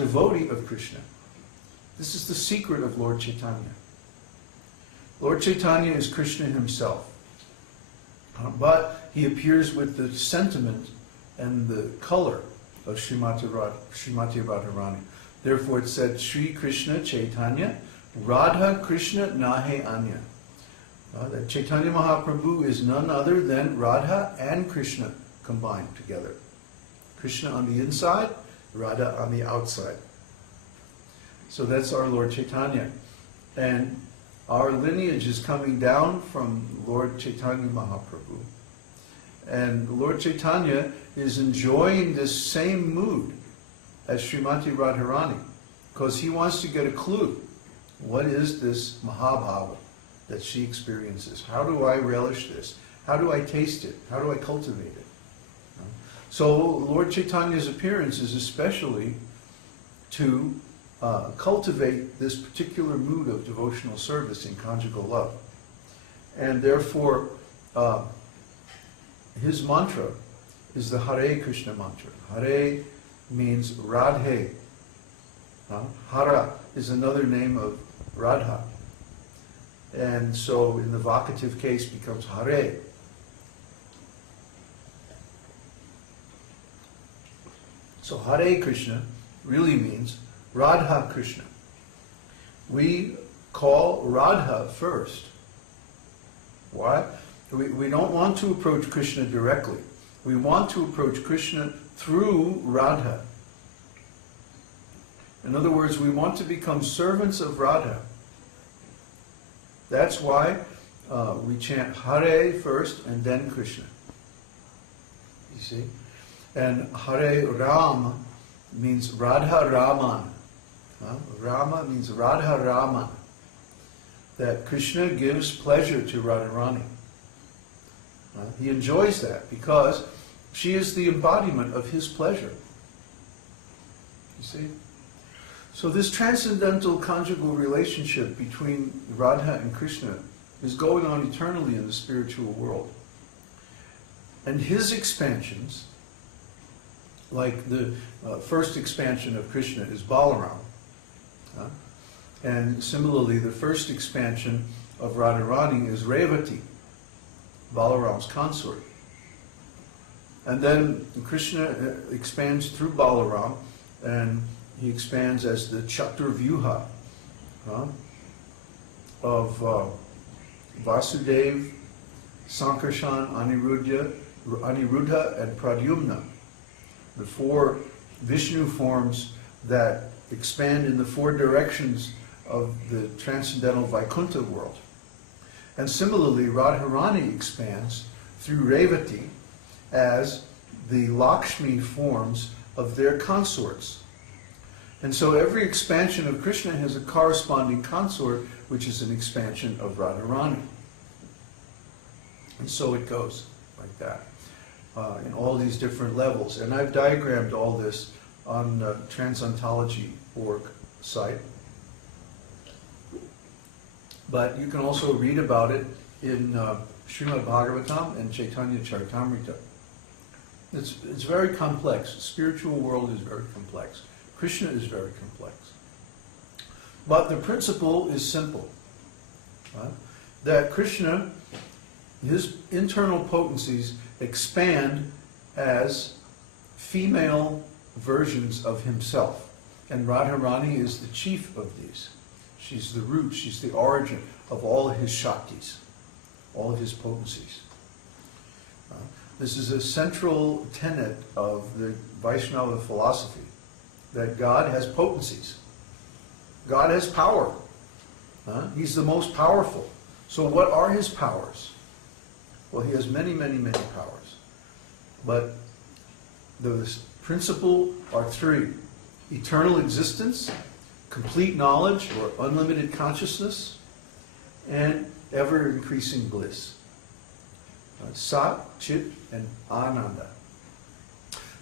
devotee of Krishna. This is the secret of Lord Chaitanya. Lord Chaitanya is Krishna himself, but he appears with the sentiment and the color of Śrīmatī Rādhārāṇī. Therefore it said, Śrī Kṛṣṇa Chaitanya, Radha Krishna Nahe Anya. That Chaitanya Mahaprabhu is none other than Radha and Krishna combined together. Krishna on the inside, Radha on the outside. So that's our Lord Chaitanya. And our lineage is coming down from Lord Chaitanya Mahaprabhu. And Lord Chaitanya is enjoying this same mood as Śrīmatī Rādhārāṇī, because he wants to get a clue. What is this Mahabhava that she experiences? How do I relish this? How do I taste it? How do I cultivate it? So Lord Chaitanya's appearance is especially to cultivate this particular mood of devotional service in conjugal love. And therefore, his mantra is the Hare Krishna mantra. Hare means Radhe. Hara is another name of Radha. And so in the vocative case becomes Hare. So Hare Krishna really means Radha Krishna. We call Radha first. Why? We don't want to approach Krishna directly. We want to approach Krishna through Radha. In other words, we want to become servants of Radha. That's why we chant Hare first and then Krishna. You see? And Hare Rama means Radha Raman. Rama means Radha Raman. That Krishna gives pleasure to Radharani. He enjoys that because she is the embodiment of his pleasure. You see? So this transcendental conjugal relationship between Radha and Krishna is going on eternally in the spiritual world. And his expansions, like the first expansion of Krishna is Balaram, and similarly the first expansion of Radharani is Revati, Balaram's consort. And then Krishna expands through Balaram, and he expands as the Chaturvyuha of Vasudeva, Sankarshan, Aniruddha, and Pradyumna. The four Vishnu forms that expand in the four directions of the transcendental Vaikuntha world. And similarly, Radharani expands through Revati as the Lakshmi forms of their consorts. And so every expansion of Krishna has a corresponding consort, which is an expansion of Radharani. And so it goes like that in all these different levels. And I've diagrammed all this on the Transontology.org site. But you can also read about it in Srimad Bhagavatam and Chaitanya Charitamrita. It's very complex. The spiritual world is very complex. Krishna is very complex. But the principle is simple. That Krishna, his internal potencies expand as female versions of himself. And Radharani is the chief of these. She's the root, she's the origin of all of his Shaktis, all of his potencies. This is a central tenet of the Vaishnava philosophy, that God has potencies. God has power. He's the most powerful. So what are his powers? Well, he has many, many, many powers. But the principle are three: eternal existence, complete knowledge or unlimited consciousness, and ever-increasing bliss. Sat, Chit, and Ananda.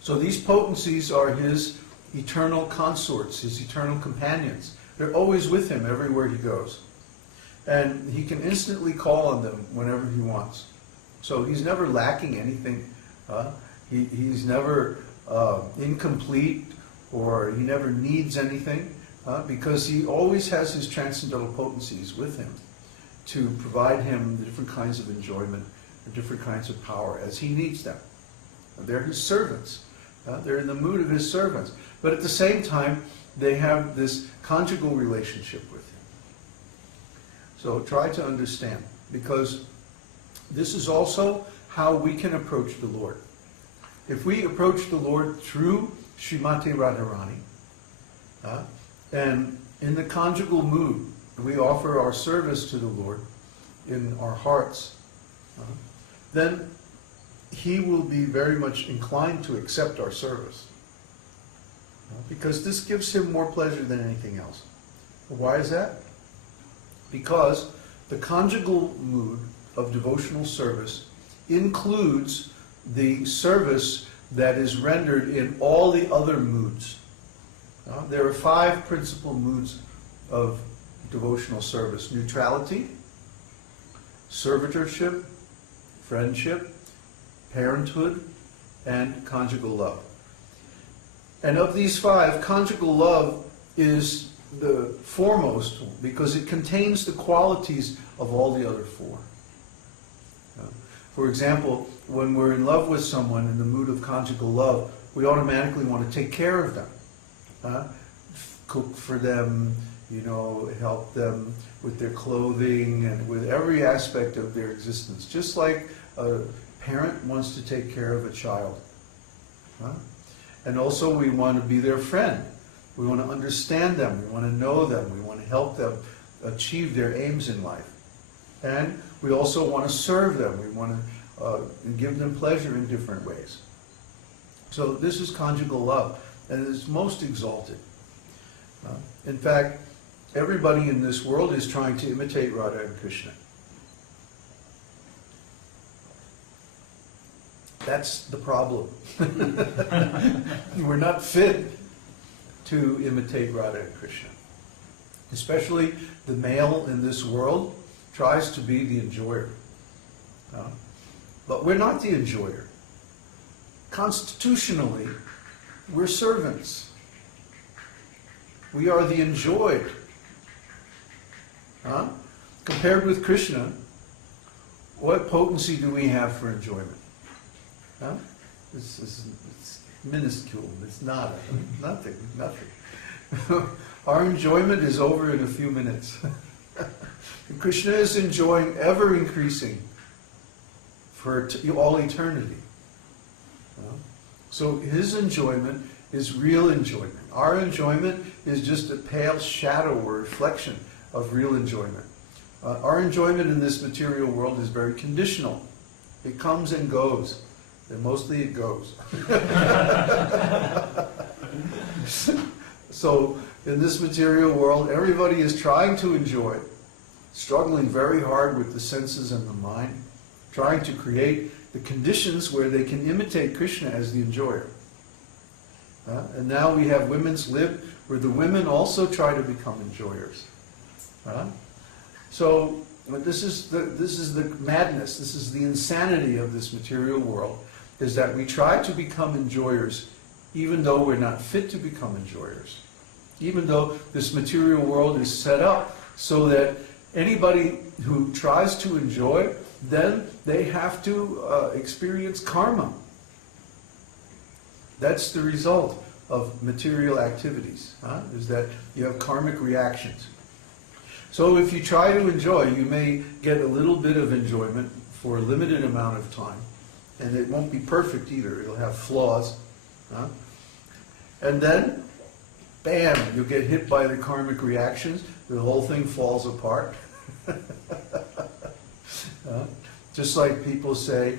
So these potencies are his eternal consorts, his eternal companions. They're always with him everywhere he goes. And he can instantly call on them whenever he wants. So he's never lacking anything. He's never incomplete or he never needs anything, because he always has his transcendental potencies with him to provide him the different kinds of enjoyment and different kinds of power as he needs them. They're his servants. They're in the mood of his servants. But at the same time, they have this conjugal relationship with him. So try to understand, because this is also how we can approach the Lord. If we approach the Lord through Śrīmatī Rādhārāṇī, and in the conjugal mood, we offer our service to the Lord in our hearts, then he will be very much inclined to accept our service. Because this gives him more pleasure than anything else. Why is that? Because the conjugal mood of devotional service includes the service that is rendered in all the other moods. There are 5 principal moods of devotional service: neutrality, servitorship, friendship, parenthood, and conjugal love. And of these 5, conjugal love is the foremost because it contains the qualities of all the other 4. For example, when we're in love with someone in the mood of conjugal love, we automatically want to take care of them. Cook for them, help them with their clothing and with every aspect of their existence. Just like a parent wants to take care of a child. And also we want to be their friend. We want to understand them. We want to know them. We want to help them achieve their aims in life. And we also want to serve them. We want to give them pleasure in different ways. So this is conjugal love, and it's most exalted. In fact, everybody in this world is trying to imitate Radha and Krishna. That's the problem. We're not fit to imitate Radha and Krishna. Especially the male in this world tries to be the enjoyer. But we're not the enjoyer. Constitutionally, we're servants. We are the enjoyed. Compared with Krishna, what potency do we have for enjoyment? It's minuscule. It's nada. Nothing. Our enjoyment is over in a few minutes. Krishna is enjoying, ever increasing for all eternity. So his enjoyment is real enjoyment. Our enjoyment is just a pale shadow or reflection of real enjoyment. Our enjoyment in this material world is very conditional. It comes and goes. And mostly it goes. So in this material world, everybody is trying to enjoy, struggling very hard with the senses and the mind, trying to create the conditions where they can imitate Krishna as the enjoyer. And now we have women's lib, where the women also try to become enjoyers. So this is the madness, this is the insanity of this material world, is that we try to become enjoyers even though we're not fit to become enjoyers. Even though this material world is set up so that anybody who tries to enjoy, then they have to experience karma. That's the result of material activities, is that you have karmic reactions. So if you try to enjoy, you may get a little bit of enjoyment for a limited amount of time. And it won't be perfect either. It'll have flaws. And then, bam, you'll get hit by the karmic reactions. The whole thing falls apart. Just like people say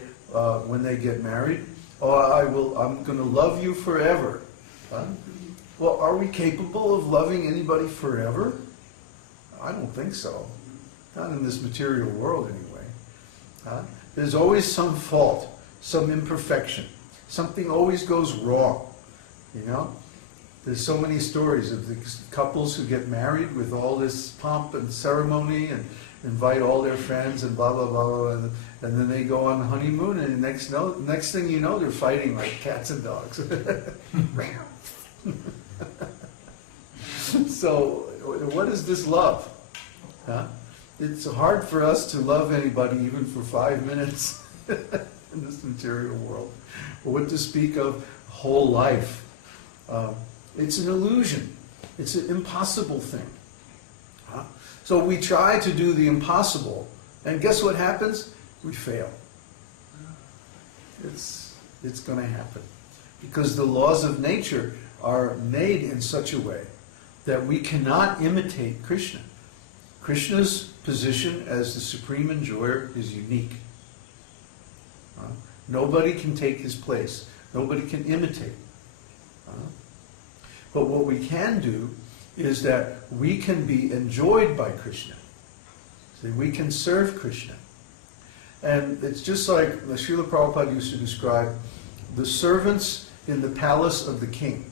when they get married, I'm going to love you forever. Well, are we capable of loving anybody forever? I don't think so. Not in this material world anyway. There's always some fault, some imperfection. Something always goes wrong, There's so many stories of the couples who get married with all this pomp and ceremony and invite all their friends and blah, blah, blah, blah, and then they go on honeymoon, and next thing you know, they're fighting like cats and dogs. So, what is this love? Huh? It's hard for us to love anybody even for 5 minutes in this material world. But what to speak of whole life? It's an illusion. It's an impossible thing. Huh? So we try to do the impossible, and guess what happens? We fail. It's going to happen. Because the laws of nature are made in such a way that we cannot imitate Krishna. Krishna's position as the supreme enjoyer is unique. Nobody can take his place. Nobody can imitate. But what we can do is that we can be enjoyed by Krishna. See, we can serve Krishna. And it's just like Srila Prabhupada used to describe the servants in the palace of the king.